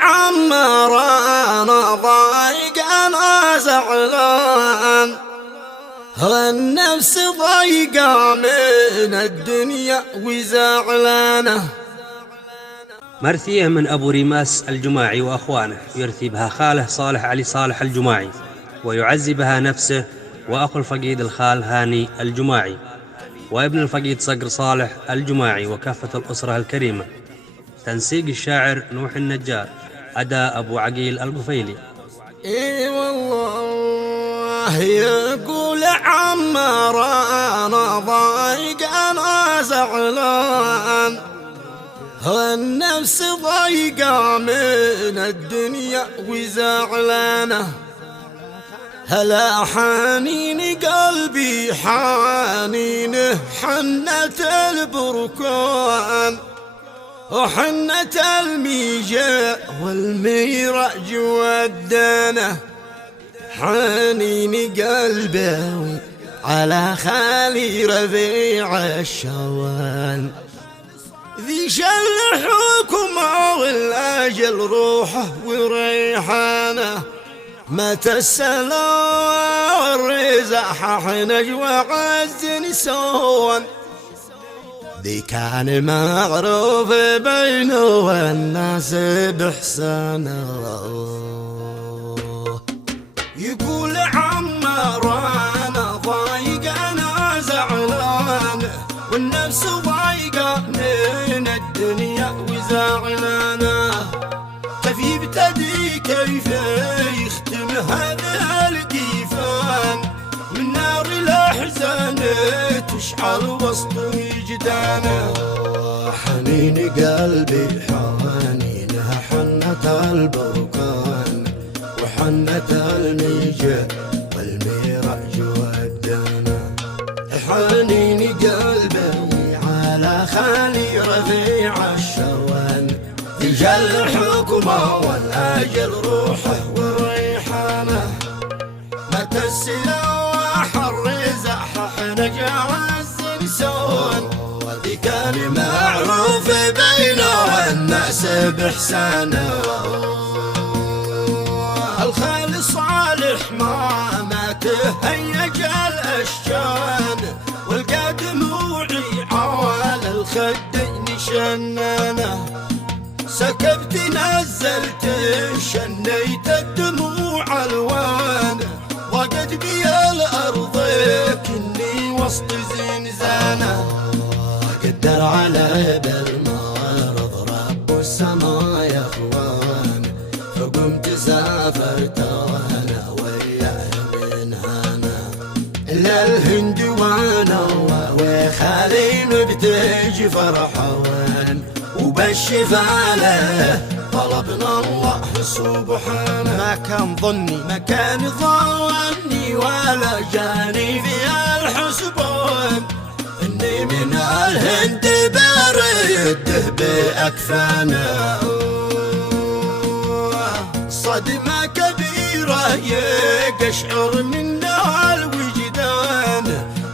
عمار انا ضايق انا زعلان، النفس ضيقة من الدنيا وزعلانة. مرثية من أبو ريماس الجماعي وأخوانه، يرثي بها خاله صالح علي صالح الجماعي، ويعزي بها نفسه وأخو الفقيد الخال هاني الجماعي، وابن الفقيد صقر صالح الجماعي، وكافة الأسرة الكريمة. تنسيق الشاعر نوح النجار، أداء أبو عقيل القفيلي. اي والله يقول عمار انا ضايق انا زعلان، النفس ضيقة من الدنيا وزعلانة، هلا حنين قلبي حنينه حنة البركان، وحنة الميجاء والميرأج والدانة، حنين قلبي على خالي ربيع الشوان، ذي شلحكم والأجل روحه وريحانه، متى السلام والرزاح نجوى عز نسون، ذي كان معروف بينه والناس بإحسانه. يقول عمار انا ضايق انا زعلان، والنفس ضايقة من الدنيا وزعلانة، كيف يبتدي كيف يختم هذا القيفان، من نار الأحزان تشعل وسط وجدانه، حنين قلبي حنينها حنة البركان، وحنة الميجة والميرأج والدانا، حنين قلبي على خالي رفيع الشوان، تجل الحكمة والأجل روحه والريحانة، متى السلاح الرزاح نجا الزنسون، وذي كان معروف بينه والناس بإحسانه. الخال صالح ما تهيج الأشجان، والقى دموعي على الخدين شنانه، سكبت نزلت شنيت الدموع الوان، ضاقت بي الأرض كني وسط زنزانة، قدر على بالمرض رب السما يا اخوان، فقمت سافرت وانا وياه من هنا للهند وانا وخالي مبتج فرحوان، وبالشفاله طلبنا الله سبحانه، ما كان ظني ما كان ظني ولا جاني في الحسبان، اني من الهند بريده باكفانه، صدمة كبيرة يقشعر منها الوجدان،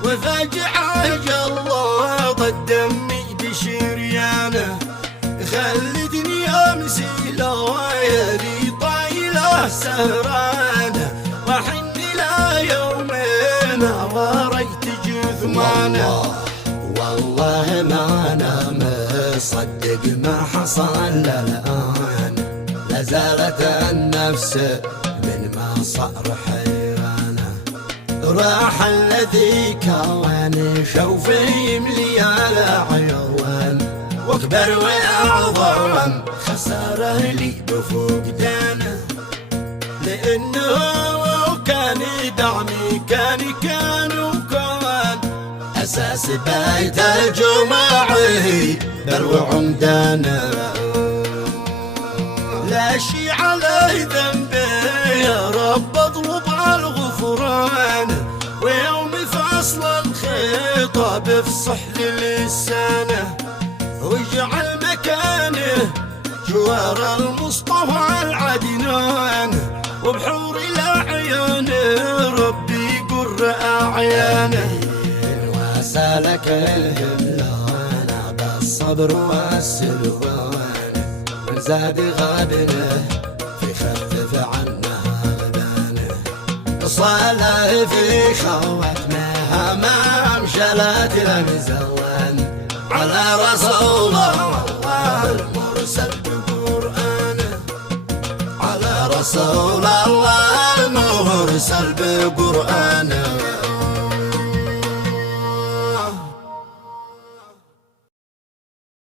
وفجعة الله ضدمي بشريانه، خلتني امسي لوالي طايله سهرانه، وحن الى يومين وريت جثمانه، والله ما انا مصدق ما حصل الان، لازالت النفس من ما صار حيرانه، راح الذي كان شوفي يملي العيوان، واكبر واعظم خساره لي بفقدانه، لانه كان دعمي كان اساس بيت الجماعي بل وعمدانه، لا شي علي ذنبي يا رب اطلب الغفران، ويوم فصل الخطاب افصح للسانه، واجعل مكانه جوار المصطفى العدنان، وبحور الأعيان ربي قر أعيانه، وسالك الهملان بالصبر والسلوان، زاد غابنه في خفف عنها غبانه صلى في خواتمها ما مشلت المزوان على رسول الله المرسل بقرآنه على رسول الله المرسل بقرآنه